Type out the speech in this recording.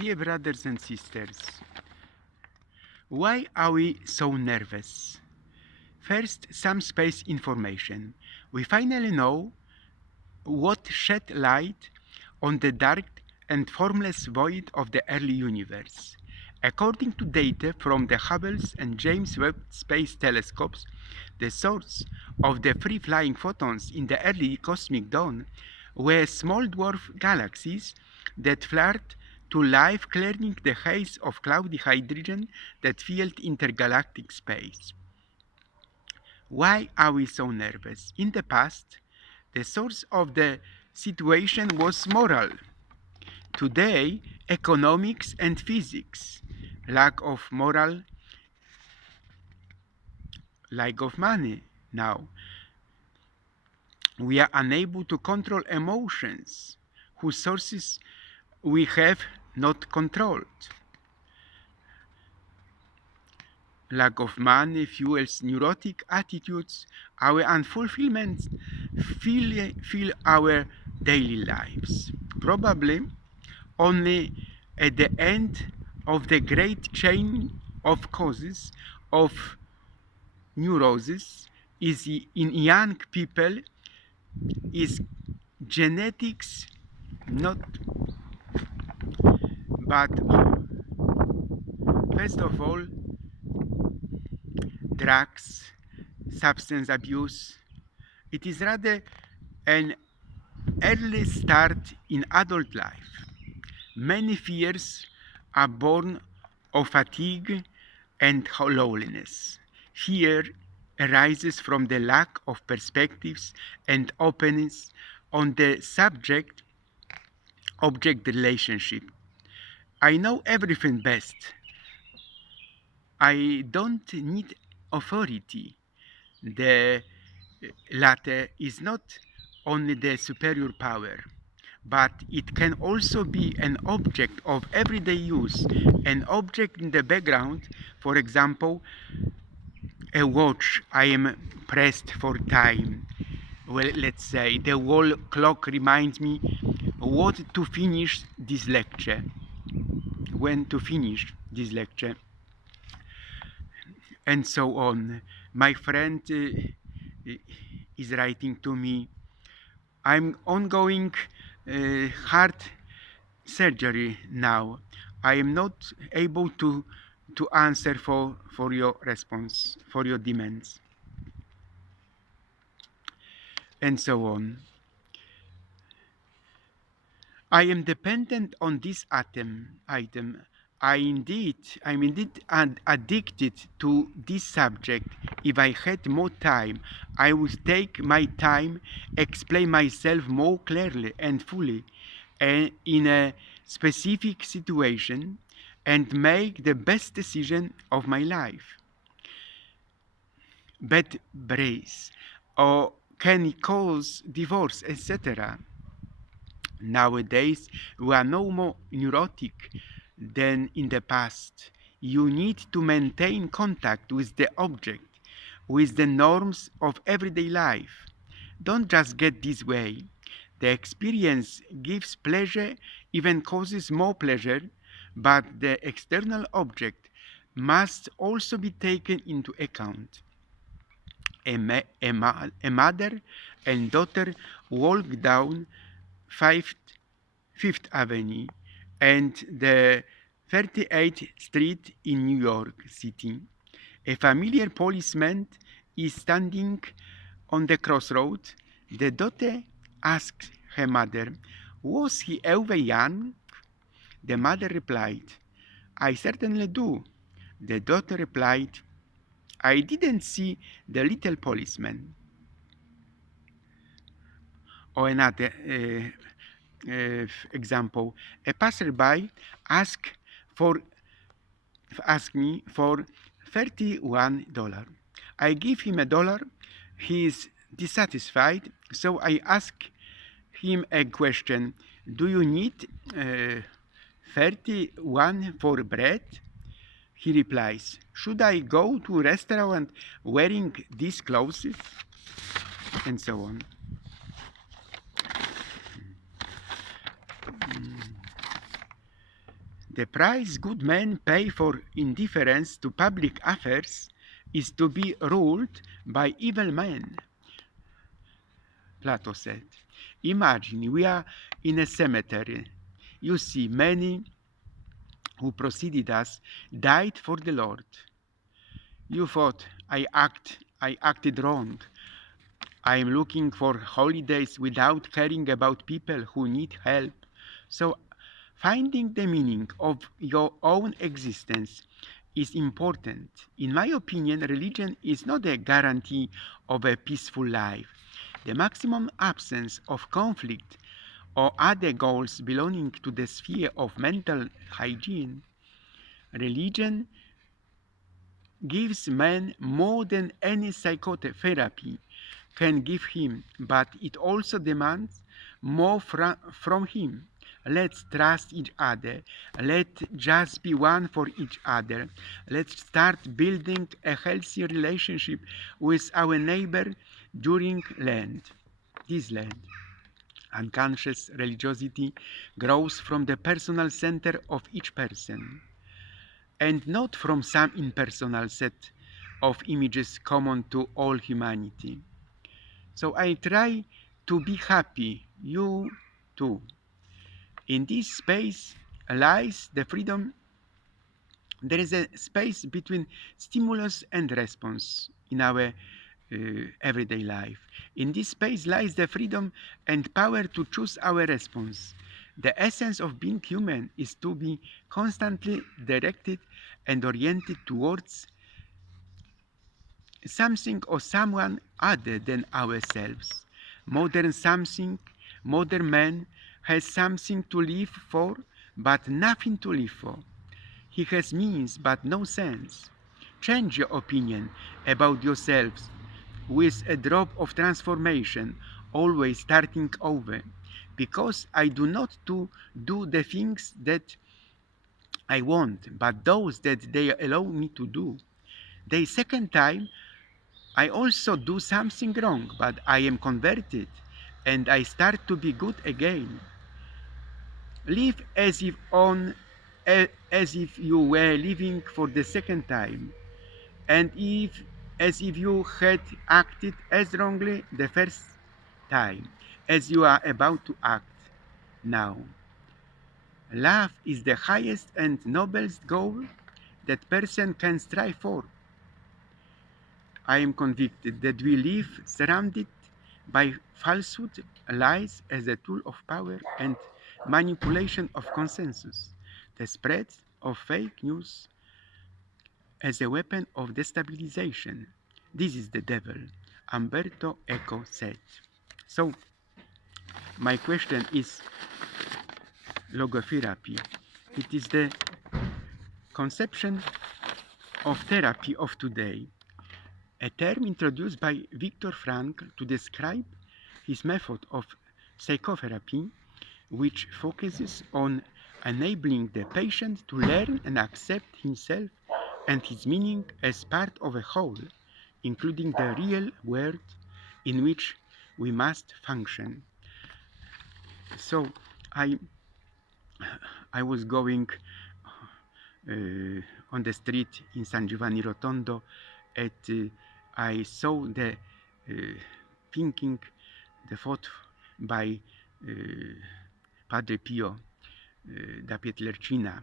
Dear brothers and sisters, why are we so nervous? First, some space information. We finally know what shed light on the dark and formless void of the early universe. According to data from the Hubble and James Webb Space Telescopes, the source of the free-flying photons in the early cosmic dawn were small dwarf galaxies that flared to life, clearing the haze of cloudy hydrogen that filled intergalactic space. Why are we so nervous? In the past, the source of the situation was moral. Today, economics and physics. Lack of moral, lack of money now. We are unable to control emotions whose sources we have not controlled. Lack of money fuels neurotic attitudes. Our unfulfillment fill our daily lives. Probably only at the end of the great chain of causes of neurosis is in young people is genetics, not, but first of all, drugs, substance abuse. It is rather an early start in adult life. Many fears are born of fatigue and loneliness. Fear arises from the lack of perspectives and openness on the subject object relationship. I know everything best. I don't need authority. The latter is not only the superior power, but it can also be an object of everyday use, an object in the background. For example, a watch. I am pressed for time. Well, let's say the wall clock reminds me what to finish this lecture, when to finish this lecture, and so on. My friend is writing to me, I'm ongoing heart surgery now. I am not able to answer for your response, for your demands, and so on. I am dependent on this item. I'm indeed addicted to this subject. If I had more time, I would take my time, explain myself more clearly and fully in a specific situation, and make the best decision of my life. Bad breath or can cause divorce, etc. Nowadays, we are no more neurotic than in the past. You need to maintain contact with the object, with the norms of everyday life. Don't just get this way. The experience gives pleasure, even causes more pleasure, but the external object must also be taken into account. A mother and daughter walk down Fifth Avenue and the 38th Street in New York City. A familiar policeman is standing on the crossroad. The daughter asks her mother, was he ever young? The mother replied, I certainly do. The daughter replied, I didn't see the little policeman. Or another example, a passerby asked me for $31. I give him $1. He is dissatisfied, so I ask him a question. Do you need 31 for bread? He replies, should I go to a restaurant wearing these clothes? And so on. The price good men pay for indifference to public affairs is to be ruled by evil men, Plato said. Imagine we are in a cemetery. You see many who preceded us died for the Lord. You thought I acted wrong. I am looking for holidays without caring about people who need help. So finding the meaning of your own existence is important. In my opinion, religion is not a guarantee of a peaceful life. The maximum absence of conflict or other goals belonging to the sphere of mental hygiene. Religion gives man more than any psychotherapy can give him, but it also demands more from him. Let's trust each other. Let's just be one for each other. Let's start building a healthy relationship with our neighbor during this land. Unconscious religiosity grows from the personal center of each person, and not from some impersonal set of images common to all humanity. So I try to be happy, you too. In this space lies the freedom. There is a space between stimulus and response in our everyday life. In this space lies the freedom and power to choose our response. The essence of being human is to be constantly directed and oriented towards something or someone other than ourselves. Modern man has something to live for, but nothing to live for. He has means, but no sense. Change your opinion about yourselves with a drop of transformation, always starting over. Because I do not do the things that I want, but those that they allow me to do. The second time, I also do something wrong, but I am converted and I start to be good again. Live as if you were living for the second time, and as if you had acted as wrongly the first time as you are about to act now. Love is the highest and noblest goal that person can strive for. I am convicted that we live surrounded by falsehood, lies as a tool of power, and manipulation of consensus, the spread of fake news as a weapon of destabilization. This is the devil, Umberto Eco said. So, my question is logotherapy. It is the conception of therapy of today, a term introduced by Viktor Frankl to describe his method of psychotherapy, which focuses on enabling the patient to learn and accept himself and his meaning as part of a whole, including the real world in which we must function. So I was going on the street in San Giovanni Rotondo, and I saw the thought by Padre Pio da Pietrelcina,